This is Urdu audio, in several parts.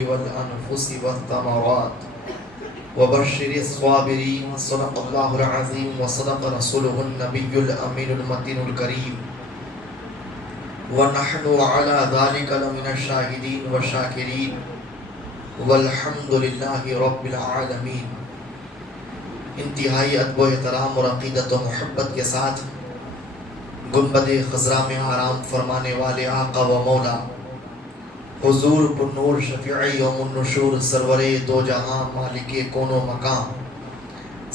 والأنفس والثمرات وبشر الصابرين صدق الله العظيم وصدق رسوله النبي الأمين المتين الكريم ونحن على ذلك لمن الشاهدين والشاكرين والحمد لله رب العالمين۔ انتہائی ادب و احترام اور عقیدت و محبت کے ساتھ گنبد خضرا میں آرام فرمانے والے آقا و مولا حضور پر نور شفیع یوم النشور سرور دو جہاں مالک کون و مقام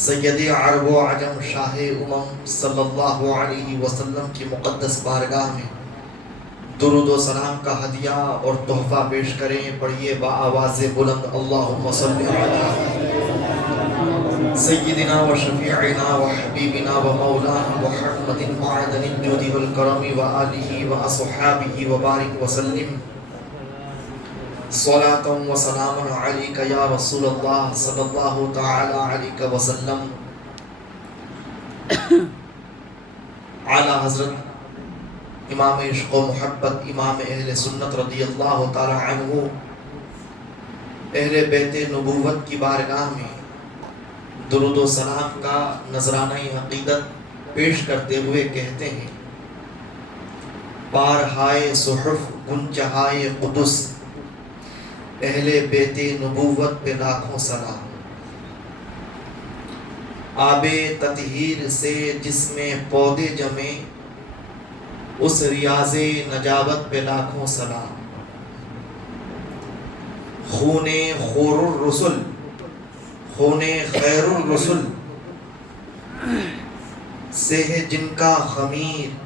سید عرب و عجم شاہ امم صلی اللہ علیہ وسلم کی مقدس بارگاہ میں درود و سلام کا ہدیہ اور تحفہ پیش کریں۔ پڑھیے با آواز بلند اللہم صلی علی سیدنا و شفیعنا و حبیبنا و مولانا محمد معدن الجود والکرم و آلہ و اصحابہ و بارک وسلم صلاۃ و سلام علیک یا رسول اللہ صلی اللہ تعالی علیہ وسلم۔ اعلیٰ حضرت امام عشق و محبت امام اہل سنت رضی اللہ تعالی عنہ اہل بیت نبوت کی بارگاہ میں درود و سلام کا نذرانہ عقیدت پیش کرتے ہوئے کہتے ہیں: پارہائے صحف گنجہائے قدس اہل بیت نبوت پہ لاکھوں سلام۔ آب تطہیر سے جس میں پودے جمے اس ریاض نجابت پہ لاکھوں سلام۔ خون خور الرسل خون خیر الرسل سے ہے جن کا خمیر،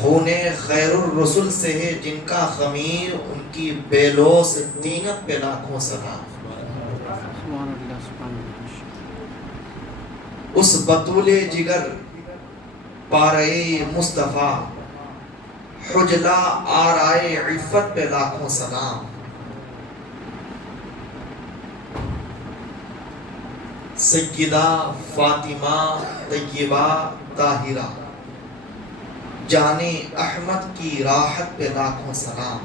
خون خیر الرسل سے ہے جن کا خمیر، ان کی بیلوس طینت پہ لاکھوں سلام۔ اس بطول جگر پارے مصطفیٰ حجلہ آرائے عفت پہ لاکھوں سلام۔ سیدہ فاطمہ طیبہ طاہرہ جان احمد کی راحت پہ لاکھوں سلام۔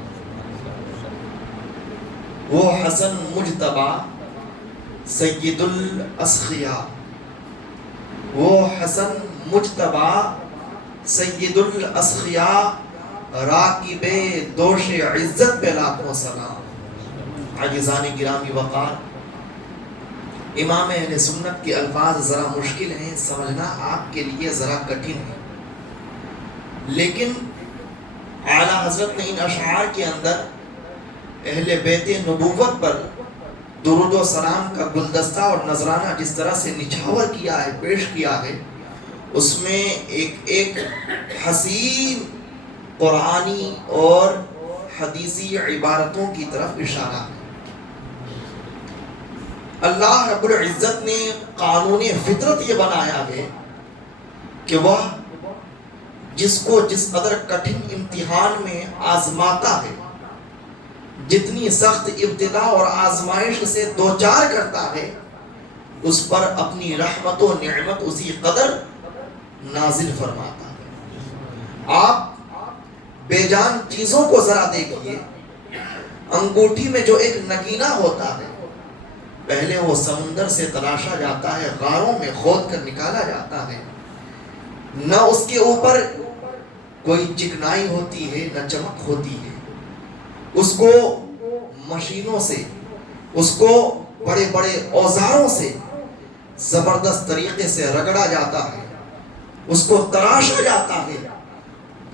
وہ حسن مجتبی سید الاسخیاء، وہ حسن مجتبی سید الاسخیاء راکب دوش عزت پہ لاکھوں سلام۔ عاجزان گرامی وقار، امام اہل سنت کے الفاظ ذرا مشکل ہیں سمجھنا، آپ کے لیے ذرا کٹھن ہے، لیکن اعلیٰ حضرت نے ان اشعار کے اندر اہل بیت نبوت پر درود و سلام کا گلدستہ اور نذرانہ جس طرح سے نچھاور کیا ہے، پیش کیا ہے، اس میں ایک حسین قرآنی اور حدیثی عبارتوں کی طرف اشارہ ہے۔ اللہ رب العزت نے قانون فطرت یہ بنایا ہے کہ وہ جس کو جس قدر کٹھن امتحان میں آزماتا ہے، جتنی سخت ابتلا اور آزمائش سے دوچار کرتا ہے، اس پر اپنی رحمت و نعمت اسی قدر نازل فرماتا ہے۔ آپ بے جان چیزوں کو ذرا دیکھیے، انگوٹھی میں جو ایک نگینہ ہوتا ہے، پہلے وہ سمندر سے تلاشا جاتا ہے، غاروں میں کھود کر نکالا جاتا ہے، نہ اس کے اوپر کوئی چکنائی ہوتی ہے نہ چمک ہوتی ہے، اس کو مشینوں سے، اس کو بڑے بڑے اوزاروں سے زبردست طریقے سے رگڑا جاتا ہے، اس کو تراشا جاتا ہے۔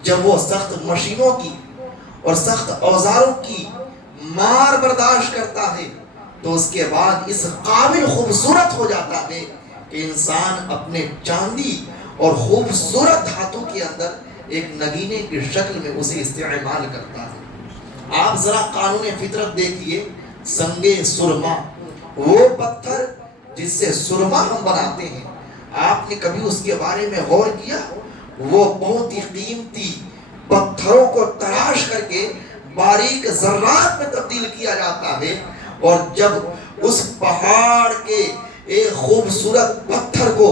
جب وہ سخت مشینوں کی اور سخت اوزاروں کی مار برداشت کرتا ہے تو اس کے بعد اس قابل خوبصورت ہو جاتا ہے کہ انسان اپنے چاندی اور خوبصورت دھاتوں کے اندر ایک نگینے کی شکل میں اسے استعمال کرتا ہے۔ آپ ذرا قانون فطرت دیکھیے، سنگ سرما، وہ پتھر جس سے سرما ہم بناتے ہیں، آپ نے کبھی اس کے بارے میں غور کیا؟ وہ بہت ہی قیمتی پتھروں کو تراش کر کے باریک ذرات میں تبدیل کیا جاتا ہے، اور جب اس پہاڑ کے ایک خوبصورت پتھر کو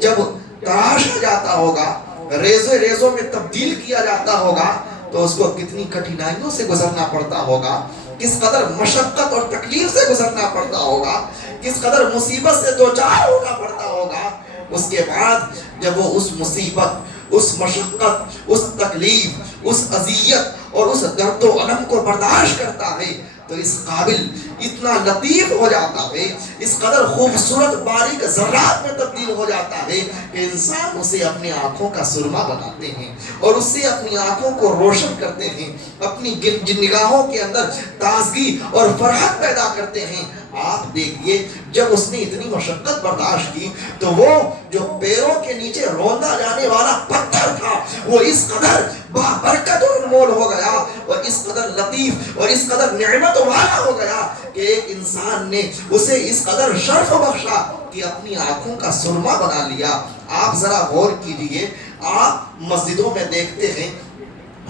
جب تراشا جاتا ہوگا، ریزوں میں تبدیل کیا جاتا ہوگا، تو اس کو کتنی کٹھنائیوں سے گزرنا پڑتا ہوگا۔ کس قدر مشقت اور تکلیف سے گزرنا پڑتا ہوگا، کس قدر مصیبت سے دوچار ہونا پڑتا ہوگا، اس کے بعد جب وہ اس مصیبت، اس مشقت، اس تکلیف، اس اذیت اور اس درد و الم کو برداشت کرتا ہے تو اس قابل اتنا لطیف ہو جاتا ہے، اس قدر خوبصورت باریک ذرات میں تبدیل ہو جاتا ہے کہ انسان اسے اپنی آنکھوں کا سرما بناتے ہیں اور اس سے اپنی آنکھوں کو روشن کرتے ہیں، اپنی نگاہوں کے اندر تازگی اور فرحت پیدا کرتے ہیں۔ آپ دیکھیے جب اس نے اتنی مشقت برداشت کی تو وہ جو پیروں کے نیچے روندا جانے والا پتھر تھا وہ اس قدر بابرکت اور انمول ہو گیا اور اس قدر لطیف اور اس قدر نعمت والا ہو گیا کہ ایک انسان نے اسے اس قدر شرف بخشا کہ اپنی آنکھوں کا سرما بنا لیا۔ آپ ذرا غور کیجئے، آپ مسجدوں میں دیکھتے ہیں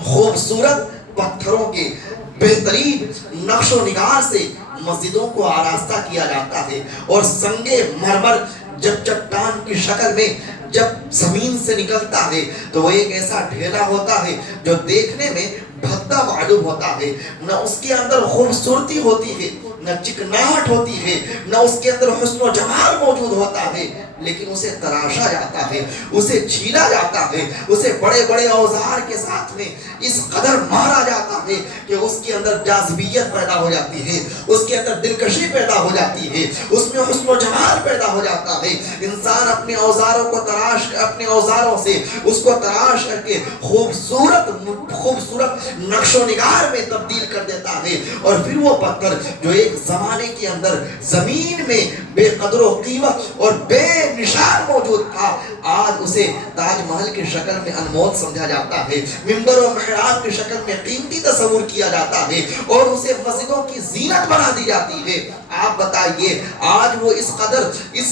خوبصورت پتھروں کے بہترین نقش و نگار سے مسجدوں کو آراستہ کیا جاتا ہے اور سنگ مرمر جب چٹان کی شکل میں جب زمین سے نکلتا ہے تو وہ ایک ایسا ڈھیلا ہوتا ہے جو دیکھنے میں بھدا معلوم ہوتا ہے، نہ اس کے اندر خوبصورتی ہوتی ہے، نہ چکناہٹ ہوتی ہے، نہ اس کے اندر حسن و جمال موجود ہوتا ہے، لیکن اسے تراشا جاتا ہے، اسے چھیلا جاتا ہے، اسے بڑے بڑے اوزار کے ساتھ میں اس قدر مارا جاتا ہے کہ اس کے اندر جاذبیت پیدا ہو جاتی ہے، اس کے اندر دلکشی پیدا ہو جاتی ہے، اس میں حسن و جمال پیدا ہو جاتا ہے۔ انسان اپنے اوزاروں کو اپنے اوزاروں سے اس کو تراش کر کے خوبصورت نقش و نگار میں تبدیل کر دیتا ہے اور پھر وہ پتھر جو ایک زمانے کے اندر زمین میں بے قدر و قیمت اور بے نشان موجود تھا، آج اسے تاج محل کی شکل میں انمول سمجھا جاتا ہے، منبر و محراب کی شکل میں قیمتی تصور کیا جاتا ہے اور اسے مسجدوں کی زینت بنا دی جاتی ہے۔ آپ بتائیے آج وہ اس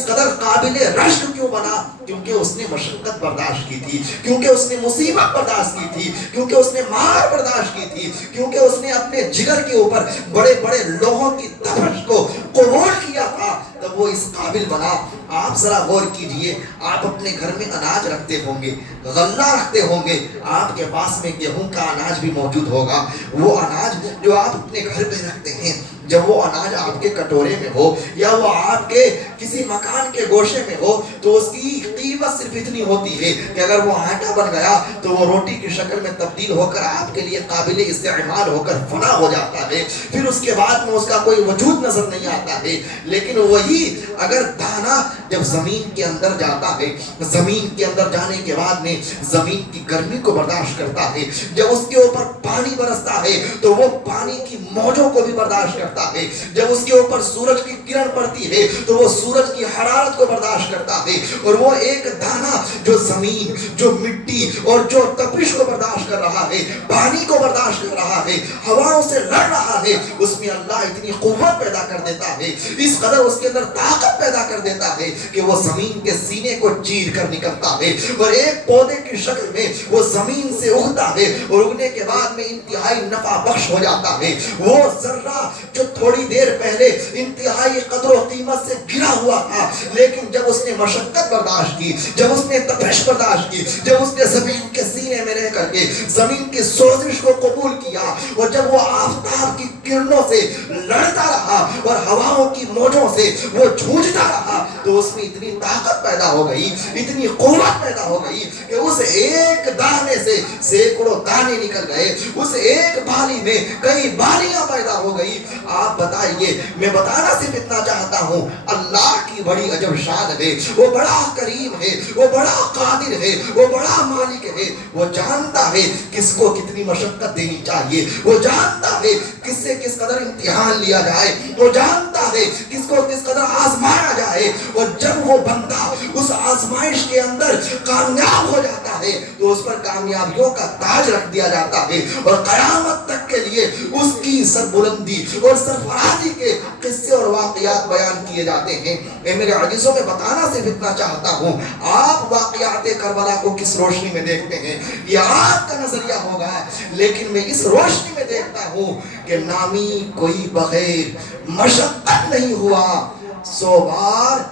قدر قابل رشک کیوں بنا؟ کیونکہ اس نے مشقت برداشت کی تھی، کیونکہ اس نے مصیبت برداشت کی تھی، کیونکہ اس نے مار برداشت کی تھی، کیونکہ اس نے اپنے جگر کے اوپر بڑے بڑے لوہوں کی تپش کو قبول کیا تھا، تب وہ اس قابل بنا۔ آپ ذرا غور کیجئے، آپ اپنے گھر میں اناج رکھتے ہوں گے، غلہ رکھتے ہوں گے، آپ کے پاس میں گیہوں کا اناج بھی موجود ہوگا، وہ اناج جو آپ اپنے گھر پہ رکھتے ہیں جب وہ اناج آپ کے کٹورے میں ہو یا وہ آپ کے کسی مکان کے گوشے میں ہو تو اس کی قیمت صرف اتنی ہوتی ہے کہ اگر وہ آٹا بن گیا تو وہ روٹی کی شکل میں تبدیل ہو کر آپ کے لیے قابل استعمال ہو کر فنا ہو جاتا ہے، پھر اس کے بعد میں اس کا کوئی وجود نظر نہیں آتا ہے۔ لیکن وہی اگر دانا جب زمین کے اندر جاتا ہے، زمین کے اندر جانے کے بعد میں زمین کی گرمی کو برداشت کرتا ہے، جب اس کے اوپر پانی برستا ہے تو وہ پانی کی موجوں کو بھی برداشت کرتا ہے، جب اس کے اوپر سورج کی کرن پڑتی ہے تو وہ سورج کی حرارت کو برداشت کرتا ہے، اور وہ ایک دانا جو زمین، جو مٹی اور جو تپش کو برداشت کر رہا ہے، پانی کو برداشت کر رہا ہے، ہواؤں سے لڑ رہا ہے، اس میں اللہ اتنی قوت پیدا کر دیتا ہے، اس قدر اس کے اندر طاقت پیدا کر دیتا ہے کہ وہ زمین کے سینے کو چیر کر نکلتا ہے اور ایک پودے کی شکل میں وہ زمین سے اگتا ہے اور اگنے کے بعد میں انتہائی نفع بخش ہو جاتا ہے۔ وہ ذرہ جو تھوڑی دیر پہلے انتہائی قدر و قیمت سے گرا ہوا تھا، لیکن جب اس نے مشقت برداشت کی، جب اس نے تپش برداشت کی، جب اس نے زمین کے سینے میں رہ کر کے زمین کی سوزش کو قبول کیا اور جب وہ آفتاب کی کرنوں سے لڑتا رہا اور ہواؤں کی موجوں سے وہ جھوجتا رہا تو اس میں اتنی طاقت پیدا ہو گئی، اتنی قوت پیدا ہو گئی کہ اس ایک دانے سے سینکڑوں دانے نکل گئے، اس ایک بالی میں کئی بالیاں پیدا ہو گئی۔ آپ بتائیے، میں بتانا صرف اتنا چاہتا ہوں، اللہ کی بڑی عجب شان ہے، وہ بڑا کریم ہے، وہ بڑا قادر ہے، وہ بڑا مالک ہے، وہ جانتا ہے کس کو کتنی مشقت دینی چاہیے، وہ جانتا ہے کس سے کس قدر امتحان لیا جائے، وہ جانتا ہے کس کو کس قدر آزمایا جائے، اور جب وہ بندہ اس آزمائش کے اندر کامیاب ہو جاتا ہے تو اس پر کامیابیوں کا تاج رکھ دیا جاتا ہے اور قیامت تک کے لیے اس کی سربلندی اور سرفرازی کے قصے اور واقعات بیان کیے جاتے ہیں۔ اے میرے عزیزوں، میں بتانا صرف اتنا چاہتا ہوں، آپ واقعات کربلا کو کس روشنی میں دیکھتے ہیں؟ یہ آپ کا نظریہ ہوگا، لیکن میں اس روشنی میں دیکھتا ہوں کہ نامی کوئی بغیر مشقت نہیں ہوا، 100 بار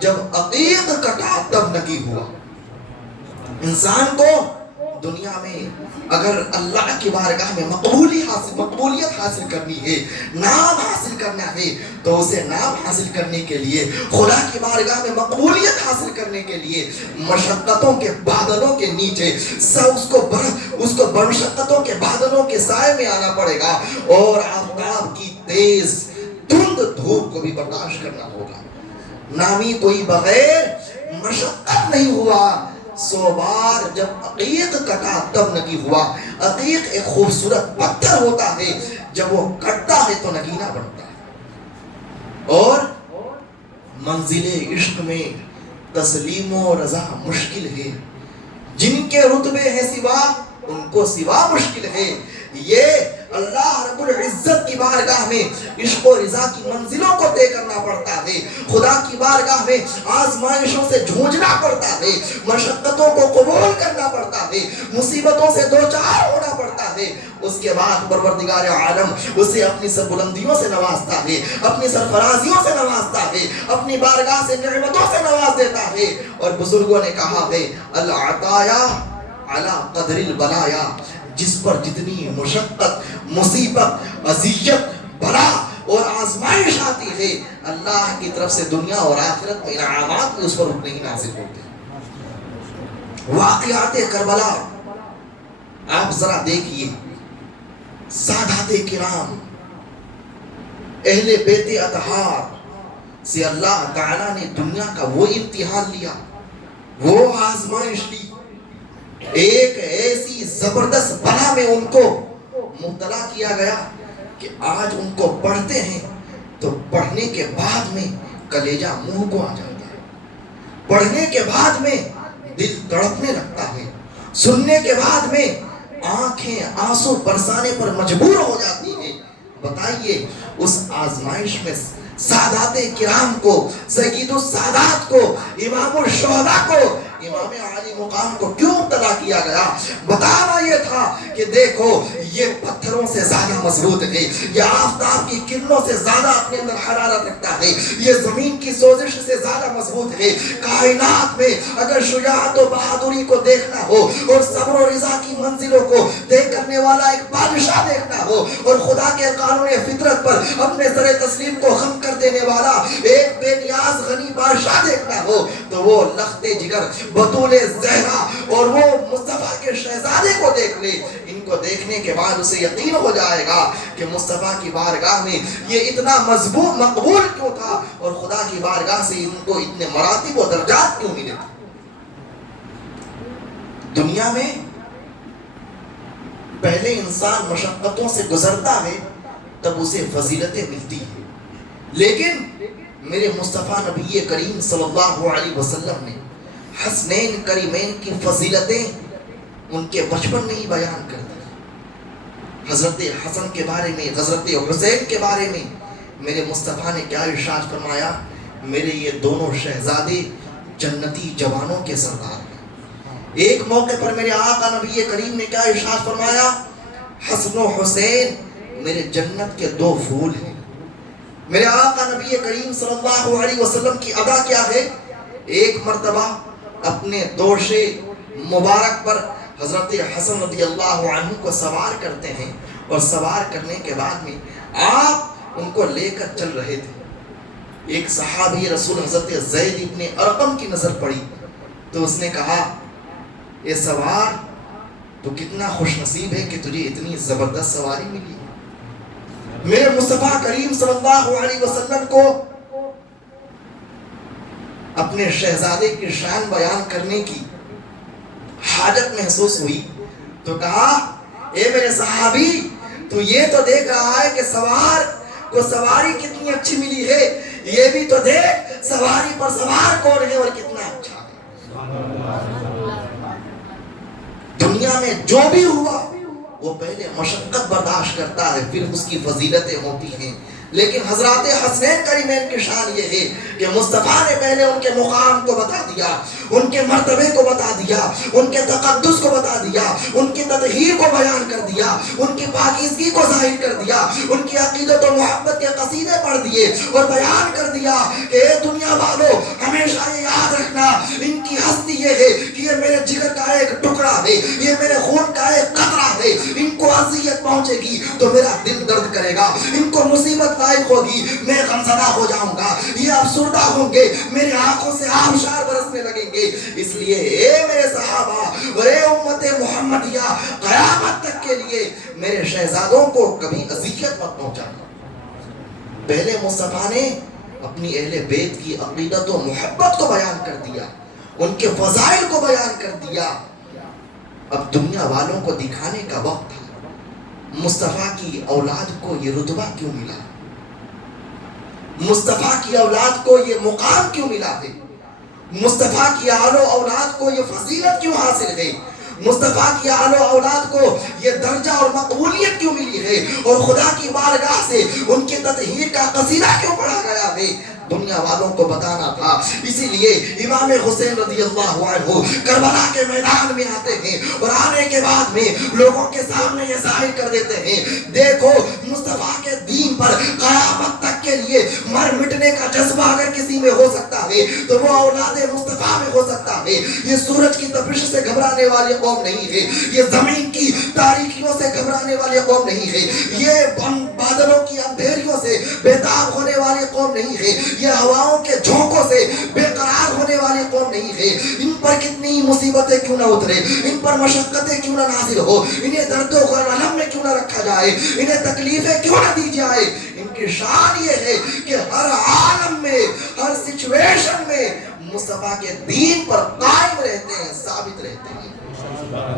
جب عقیق کٹا تب نکی ہوا۔ انسان کو دنیا میں اگر اللہ کی بارگاہ میں مقبولیت حاصل کرنی ہے، نام حاصل کرنا ہے، تو اسے نام حاصل کرنے کے لیے، خدا کی بارگاہ میں مقبولیت حاصل کرنے کے لیے مشقتوں کے بادلوں کے نیچے اس کو مشقتوں کے بادلوں کے سائے میں آنا پڑے گا، اور آفتاب کی تیز دھند دھوپ کو بھی برداشت کرنا ہوگا۔ نامی کوئی بغیر مشقت نہیں ہوا، 100 بار جب عقیق کٹا تب نگی ہوا۔ عقیق ایک خوبصورت پتھر ہوتا ہے، جب وہ کٹتا ہے تو نگینہ بنتا ہے۔ اور منزل عشق میں تسلیم و رضا مشکل ہے، جن کے رتبے ہیں سوا ان کو سوا مشکل ہے۔ یہ اللہ رب العزت کی بارگاہ میں عشق و رضا کی منزلوں کو طے کرنا پڑتا ہے، خدا کی بارگاہ میں آزمائشوں سے جھوجنا پڑتا ہے، مشقتوں کو قبول کرنا پڑتا ہے، مصیبتوں سے دوچار ہونا پڑتا ہے۔ اس کے بعد پروردگار عالم اسے اپنی سربلندیوں سے نوازتا ہے، اپنی سرفرازیوں سے نوازتا ہے، اپنی بارگاہ سے نعمتوں سے نواز دیتا ہے۔ اور بزرگوں نے کہا ہے العطایا علی قدر البلایا، جس پر جتنی مشقت، مصیبت، اذیت، بلا اور آزمائش آتی ہے، اللہ کی طرف سے دنیا اور آخرت میں انعامات بھی اس پر اتنے ہی نازل ہوتے ہیں۔ واقعات کربلا آپ ذرا دیکھیے، سادات کرام، اہل بیت اطہار سے اللہ تعالیٰ نے دنیا کا وہ امتحان لیا، وہ آزمائش لی، ایک ایسی زبردست بلا میں ان کو مبتلا کیا گیا کہ آج ان کو پڑھتے ہیں تو پڑھنے کے بعد میں کلیجہ منہ کو آ جاتا ہے، پڑھنے کے بعد میں دل تڑپنے لگتا ہے، سننے کے بعد میں آنکھیں آنسو برسانے پر مجبور ہو جاتی ہیں۔ بتائیے اس آزمائش میں سادات کرام کو، سید السادات کو، امام الشہداء کو، امام عالی مقام کو کیوں مبتلا کیا گیا؟ بتانا یہ تھا کہ دیکھو یہ پتھروں سے زیادہ مضبوط ہے، یہ آفتاب کی کرنوں سے زیادہ اپنے اندر حرارت رکھتا ہے، یہ زمین کی سوزش سے زیادہ مضبوط ہے۔ کائنات میں اگر شجاعت و بہادری کو دیکھنا ہو اور صبر و رضا کی منزلوں کو طے کرنے والا ایک بادشاہ دیکھنا ہو اور خدا کے قانون فطرت پر اپنے زر تسلیم کو خم کر دینے والا ایک بے نیاز غنی بادشاہ دیکھنا ہو، تو وہ لخت جگر بطول زہرا اور وہ مصطفیٰ کے شہزادے کو دیکھ لے۔ ان کو دیکھنے کے بعد اسے یقین ہو جائے گا کہ مصطفیٰ کی بارگاہ میں یہ اتنا مضبوط مقبول کیوں تھا، اور خدا کی بارگاہ سے ان کو اتنے مراتب و درجات کیوں ملے تھے۔ دنیا میں پہلے انسان مشقتوں سے گزرتا ہے تب اسے فضیلتیں ملتی ہیں، لیکن میرے مصطفیٰ نبی کریم صلی اللہ علیہ وسلم نے حسنین کریمین کی فضیلتیں ان کے بچپن میں ہی بیان کر دی۔ حضرت حسن کے بارے میں، حضرت حسین کے بارے میں میرے مصطفیٰ نے کیا ارشاد فرمایا؟ میرے یہ دونوں شہزادے جنتی جوانوں کے سردار ہیں۔ ایک موقع پر میرے آقا نبی کریم نے کیا ارشاد فرمایا؟ حسن و حسین میرے جنت کے 2 پھول ہیں۔ میرے آقا نبی کریم صلی اللہ علیہ وسلم کی ادا کیا ہے؟ ایک مرتبہ اپنے دوش مبارک پر حضرت حسن رضی اللہ عنہ کو سوار کرتے ہیں، اور سوار کرنے کے بعد میں آپ ان کو لے کر چل رہے تھے۔ ایک صحابی رسول حضرت زید ابن ارقم کی نظر پڑی تو اس نے کہا اے سوار، تو کتنا خوش نصیب ہے کہ تجھے اتنی زبردست سواری ملی۔ میرے مصطفیٰ کریم صلی اللہ علیہ وسلم کو اپنے شہزادے کی شان بیان کرنے کی حاجت محسوس ہوئی تو کہا اے میرے صحابی، تو یہ تو دیکھ رہا ہے کہ سوار کو سواری کتنی اچھی ملی ہے، یہ بھی تو دیکھ سواری پر سوار کون ہے اور کتنا اچھا ہے۔ دنیا میں جو بھی ہوا وہ پہلے مشقت برداشت کرتا ہے، پھر اس کی فضیلتیں ہوتی ہیں۔ لیکن حضرات حسنین کریمین کی شان یہ ہے کہ مصطفیٰ نے پہلے ان کے مقام کو بتا دیا، ان کے مرتبے کو بتا دیا، ان کے تقدس کو بتا دیا، ان کی تطہیر کو بیان کر دیا، ان کی پاکیزگی کو ظاہر کر دیا، ان کی عقیدت و محبت کے قصیدے پڑھ دیے اور بیان کر دیا کہ اے دنیا والو ہمیشہ یہ یاد رکھنا، ان کی ہستی یہ ہے کہ یہ میرے جگر کا ایک ٹکڑا ہے، یہ میرے خون کا ایک قطرہ ہے، ان کو اذیت پہنچے گی تو میرا دل درد کرے گا، ان کو مصیبت لائق ہوگی میں غمزدہ ہو جاؤں گا، یہ افسردہ ہوں گے، میری آنکھوں سے آبشار برسنے لگیں گے۔ اس لیے اے میرے صحابہ اور اے امت محمدیہ، قیامت تک کے لیے میرے شہزادوں کو کبھی اذیت مت پہنچانا۔ پہلے مصطفیٰ نے اپنی اہل بیت کی عقیدت و محبت کو بیان کر دیا، ان کے فضائل کو بیان کر دیا۔ اب دنیا والوں کو دکھانے کا وقت تھا مصطفیٰ کی اولاد کو یہ رتبہ کیوں ملا، مصطفیٰ کی اولاد کو یہ مقام کیوں ملا ہے، مصطفیٰ کی آل و اولاد کو یہ فضیلت کیوں حاصل ہے، مصطفیٰ کی آل و اولاد کو یہ درجہ اور مقبولیت کیوں ملی ہے، اور خدا کی بارگاہ سے ان کی تطہیر کا قصیدہ کیوں پڑھا گیا ہے، دنیا والوں کو بتانا تھا۔ اسی لیے امام حسین رضی اللہ عنہ کربلا کے میدان میں آتے ہیں اور آنے کے بعد میں لوگوں کے سامنے یہ ظاہر کر دیتے ہیں، دیکھو مصطفیٰ کے دین پر قیامت تک کے لیے مر مٹنے کا جذبہ اگر کسی میں ہو سکتا ہے تو وہ اولاد مصطفیٰ میں ہو سکتا ہے۔ یہ سورج کی تپش سے گھبرانے والی قوم نہیں ہے، یہ زمین کی تاریکیوں سے گھبرانے والی قوم نہیں ہے، یہ بادلوں کی اندھیریوں سے بیتاب ہونے والی قوم نہیں ہے، یہ ہواؤں کے جھونکوں سے بے قرار ہونے والی قوم نہیں ہے۔ ان پر کتنی مصیبتیں کیوں نہ اترے، ان پر مشقتیں کیوں نہ نازل ہو، انہیں درد و غم میں کیوں نہ رکھا جائے، انہیں تکلیفیں کیوں نہ دی جائے، ان کی شان یہ ہے کہ ہر عالم میں، ہر سچویشن میں مصطفیٰ کے دین پر قائم رہتے ہیں، ثابت رہتے ہیں۔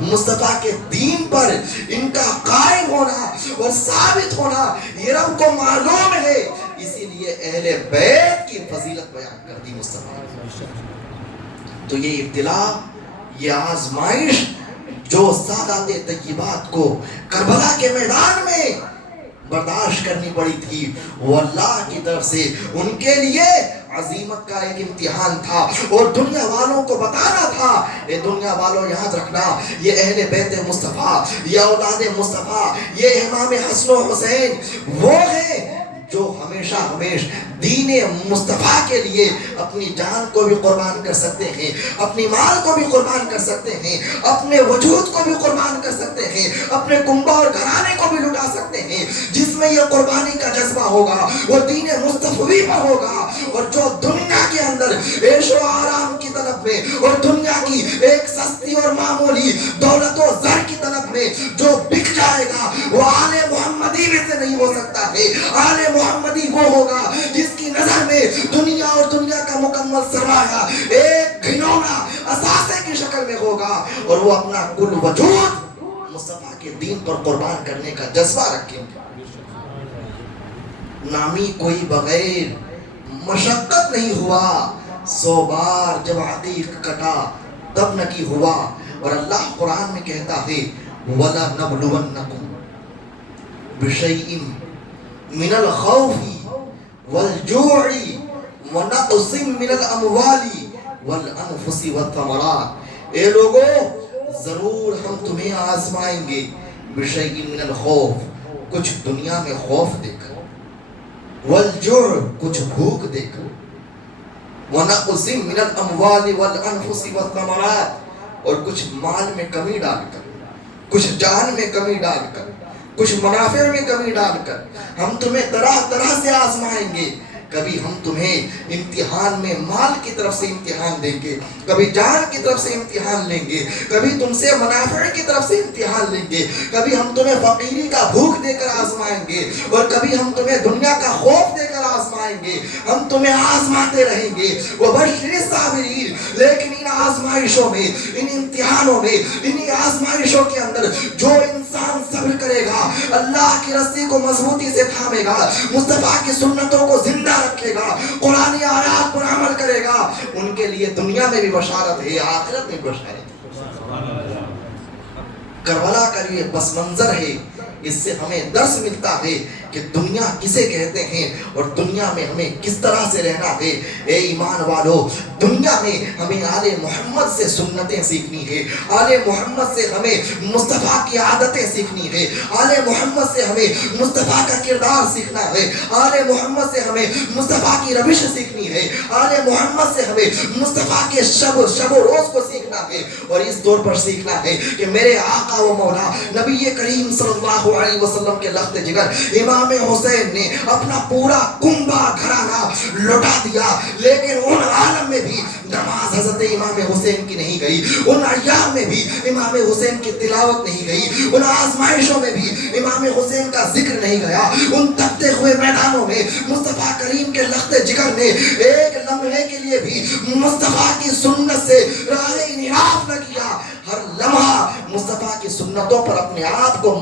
مصطفیٰ کے دین پر ان کا قائم ہونا اور ثابت ہونا یہ رب کو معلوم ہے، اسی لیے اہل بیت کی فضیلت بیان کر دی مصطفیٰ۔ تو یہ ابتلا، یہ آزمائش جو سادات طیبات کو کربلا کے میدان میں برداشت کرنی پڑی تھی، وہ اللہ کی طرف سے ان کے لیے عظیمت کا ایک امتحان تھا، اور دنیا والوں کو بتانا تھا، اے دنیا والوں یاد رکھنا، یہ اہل بیت مصطفیٰ، یہ اولاد مصطفیٰ، یہ امام حسن و حسین وہ ہیں جو ہمیشہ دین مصطفیٰ کے لیے اپنی جان کو بھی قربان کر سکتے ہیں، اپنی مال کو بھی قربان کر سکتے ہیں، اپنے وجود کو بھی قربان کر سکتے ہیں، اپنے کنبہ اور گھرانے کو بھی لٹا سکتے ہیں۔ جس میں یہ قربانی کا جذبہ ہوگا وہ دین مصطفی پر ہوگا، اور جو دنیا کے اندر عیش و آرام کی طلب میں اور دنیا کی ایک سستی اور معمولی دولت و زر کی طلب میں جو بک جائے گا وہ آل محمدی میں سے نہیں ہو سکتا ہے۔ آل محمدی وہ ہوگا جس کی نظر میں دنیا اور دنیا کا مکمل سرمایہ ایک گھنونا اثاثے کی شکل میں ہوگا، اور وہ اپنا کل وجود مصطفیٰ کے دین پر قربان کرنے کا جذبہ رکھیں گے۔ نامی کوئی بغیر مشقت نہیں ہوا، 100 بار جب عقیق کٹا تب نکی ہوا، اور اللہ قرآن میں کہتا ہے وَلَنَبْلُوَنَّكُمْ بِشَيْءٍ مِنَ الْخَوْفِ وَالْجُوعِ وَنَقْصٍ مِنَ الْأَمْوَالِ وَالْأَنفُسِ وَالثَّمَرَاتِ۔ اے لوگو ضرور ہم تمہیں آزمائیں گے، بِشَيْءٍ مِنَ الْخَوْفِ کچھ دنیا میں خوف دے کر، والجوع کچھ بھوک دے کر، وَنَقْصٍ مِنَ الْأَمْوَالِ وَالْأَنفُسِ وَالثَّمَرَاتِ اور کچھ مال میں کمی ڈال کر، کچھ جان میں کمی ڈال کر، کچھ منافع میں کمی ڈال کر ہم تمہیں طرح طرح سے آزمائیں گے۔ کبھی ہم تمہیں امتحان میں مال کی طرف سے امتحان دیں گے، کبھی جان کی طرف سے امتحان لیں گے، کبھی تم سے منافع کی طرف سے امتحان لیں گے، کبھی ہم تمہیں فقیری کا بھوک دے کر آزمائیں گے، اور کبھی ہم تمہیں دنیا کا خوف دے کر آزمائیں گے۔ ہم تمہیں آزماتے رہیں گے، وَبَشِّرِ الصَّابِرِينَ، لیکن ان آزمائشوں میں، ان امتحانوں میں، ان آزمائشوں کے اندر جو انسان صبر کرے گا، اللہ کی رسی کو مضبوطی سے تھامے گا، مصطفیٰ کی سنتوں کو زندہ رکھے گا، قرآن آیات پر عمل کرے گا، ان کے لیے دنیا میں بھی بشارت ہے، آخرت میں بھی بشارت ہے۔ کربلا کا یہ پس منظر ہے، اس سے ہمیں درس ملتا ہے کہ دنیا کسے کہتے ہیں اور دنیا میں ہمیں کس طرح سے رہنا ہے۔ اے ایمان والو، دنیا میں ہمیں آل محمد سے سنتیں سیکھنی ہے، آل محمد سے ہمیں مصطفیٰ کی عادتیں سیکھنی ہے، آل محمد سے ہمیں مصطفیٰ کا کردار سیکھنا ہے، آل محمد سے ہمیں مصطفیٰ کی روش سیکھنی ہے، آل محمد سے ہمیں مصطفیٰ کے شب و روز کو سیکھنا ہے، اور اس طور پر سیکھنا ہے کہ میرے آقا و مولا نبی کریم صلی اللہ علیہ وسلم کے لخت جگر امام حسین نے اپنا پورا کنبہ گھرانہ لوٹا دیا، لیکن ان عالم میں بھی نماز حضرت امام حسین کی نہیں گئی، ان ایام میں بھی امام حسین کی تلاوت نہیں گئی، ان آزمائشوں میں بھی امام حسین کا ذکر نہیں گیا، ان تپتے ہوئے میدانوں میں مصطفیٰ کریم کے لخت جگر نے ایک لمحے کے لیے بھی مصطفیٰ کی سنت سے راہ انحراف نہ کیا، ہر لمحہ مصطفیٰ کی سنتوں پر اپنے آپ کو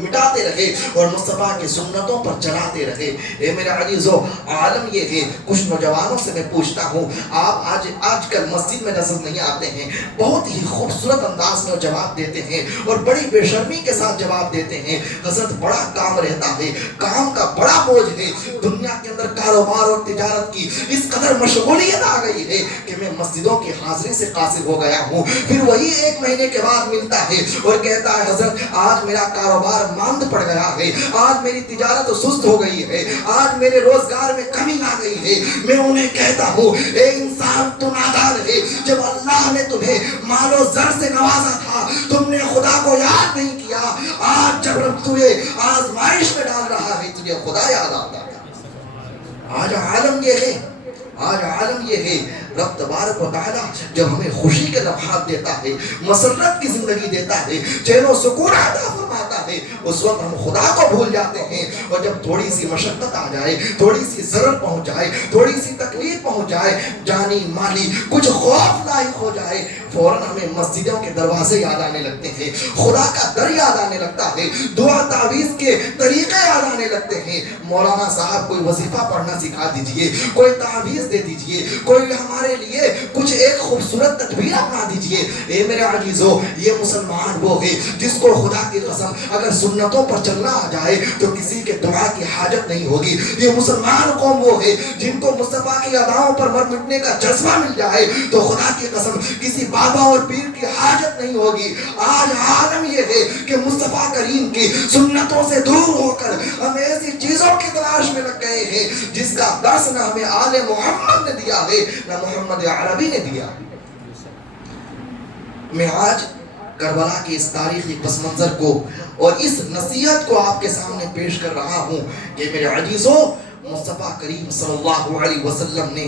مٹاتے رہے اور مصطفیٰ کی سنتوں پر چلاتے رہے۔ اے میرے عزیزو، عالم یہ ہے، کچھ نوجوانوں سے میں پوچھتا ہوں، آپ آج کل مسجد میں نظر نہیں آتے ہیں، بہت ہی خوبصورت انداز میں جواب دیتے ہیں اور بڑی بے شرمی کے ساتھ جواب دیتے ہیں، حضرت بڑا کام رہتا ہے، کام کا بڑا بوجھ ہے، دنیا کے اندر کاروبار اور تجارت کی اس قدر مشغولیت آ گئی ہے کہ میں مسجدوں کی حاضری سے قاصر ہو گیا ہوں۔ پھر وہی ایک مہینے کے بعد ملتا ہے اور کہتا ہے حضرت آج میرا کاروبار ماند پڑ گیا ہے، آج میری تجارت سست ہو گئی ہے، آج میرے روزگار میں کمی آ گئی ہے۔ میں انہیں کہتا ہوں، اے انسان تو نادان ہے، جب اللہ نے تمہیں مال و زر سے نوازا تھا تم نے خدا کو یاد نہیں کیا، آج جب رب تمہیں آزمائش میں ڈال رہا ہے تجھے خدا یاد آتا ہے۔ آج عالم یہ ہے، آج عالم یہ ہے، رب تبارک و تعالیٰ جب ہمیں خوشی کے لمحات دیتا ہے، مسرت کی زندگی دیتا ہے، چین و سکون عطا فرماتا ہے، اس وقت ہم خدا کو بھول جاتے ہیں، اور جب تھوڑی سی مشقت آ جائے، تھوڑی سی ضرورت پہنچ جائے، تھوڑی سی تکلیف پہنچ جائے، جانی مالی کچھ خوف لاحق ہو جائے، فوراً ہمیں مسجدوں کے دروازے یاد آنے لگتے ہیں، خدا کا در یاد آنے لگتا ہے، دعا تعویذ کے طریقے یاد آنے لگتے ہیں۔ مولانا صاحب کوئی وظیفہ پڑھنا سکھا دیجئے، کوئی تعویذ دے دیجئے، کوئی ہمارے لیے کچھ ایک خوبصورت تدبیر اپنا دیجئے۔ اے میرے عزیزو، یہ مسلمان وہ ہے جس کو خدا کی قسم اگر سنتوں پر چلنا آ جائے تو کسی کے دعا کی حاجت نہیں ہوگی۔ یہ مسلمان قوم وہ ہے جن کو مصطفیٰ کی اداؤں پر مر مٹنے کا جذبہ مل جائے تو خدا کی قسم کسی بابا اور پیر کی حاجت نہیں ہوگی۔ آج عالم یہ ہے کہ مصطفیٰ کریم کی سنتوں سے دور ہو کر ہم ایسی چیزوں کی تلاش میں لگ گئے ہیں جس کا درس نہ ہمیں آل محمد نے دیا ہے نہ محمد عربی نے دیا۔ میں آج کربلا کی اس تاریخی پس منظر کو اور اس نصیحت کو آپ کے سامنے پیش کر رہا ہوں کہ میرے عزیزوں، مصطفیٰ کریم صلی اللہ علیہ وسلم نے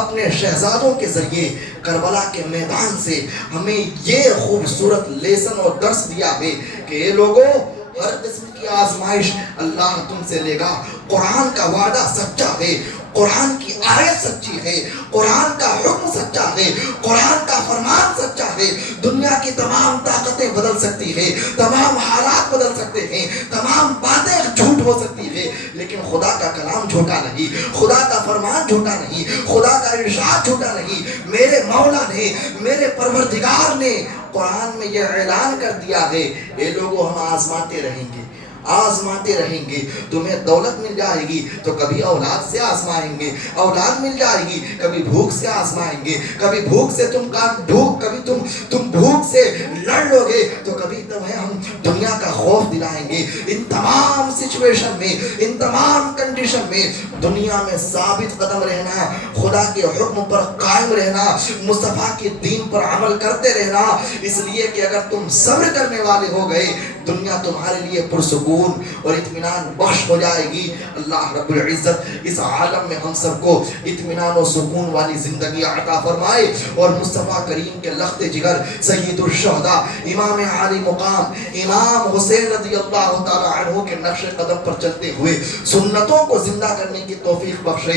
اپنے شہزادوں کے ذریعے کربلا کے میدان سے ہمیں یہ خوبصورت لیسن اور درس دیا ہے کہ اے لوگوں، ہر قسم کی آزمائش اللہ تم سے لے گا، قرآن کا وعدہ سچا ہے، قرآن کی آیت سچی ہے، قرآن کا حکم سچا ہے، قرآن کا فرمان سچا ہے۔ دنیا کی تمام طاقتیں بدل سکتی ہے، تمام حالات بدل سکتے ہیں، تمام باتیں جھوٹ ہو سکتی ہے، لیکن خدا کا کلام جھوٹا نہیں، خدا کا فرمان جھوٹا نہیں، خدا کا ارشاد جھوٹا نہیں۔ میرے مولا نے، میرے پروردگار نے قرآن میں یہ اعلان کر دیا ہے، اے لوگوں ہم آزماتے رہیں گے، آزماتے رہیں گے، تمہیں دولت مل جائے گی تو کبھی اولاد سے آزمائیں گے، اولاد مل جائے گی کبھی بھوک سے آزمائیں گے، کبھی بھوک سے کبھی تم بھوک سے لڑ لو گے تو کبھی تمہیں ہم دنیا کا خوف دلائیں گے۔ ان تمام سچویشن میں، ان تمام کنڈیشن میں دنیا میں ثابت قدم رہنا، خدا کے حکم پر قائم رہنا، مصطفیٰ کے دین پر عمل کرتے رہنا، اس لیے کہ اگر تم صبر کرنے والے ہو گئے دنیا تمہارے لیے پرسکون اور اطمینان بخش ہو جائے گی۔ اللہ رب العزت اس عالم میں ہم سب کو اطمینان و سکون والی زندگی عطا فرمائے، اور مصطفیٰ کریم کے لخت جگر سید الشہداء امام عالی مقام امام حسین رضی اللہ تعالی عنہ کے نقش قدم پر چلتے ہوئے سنتوں کو زندہ کرنے کی توفیق بخشے۔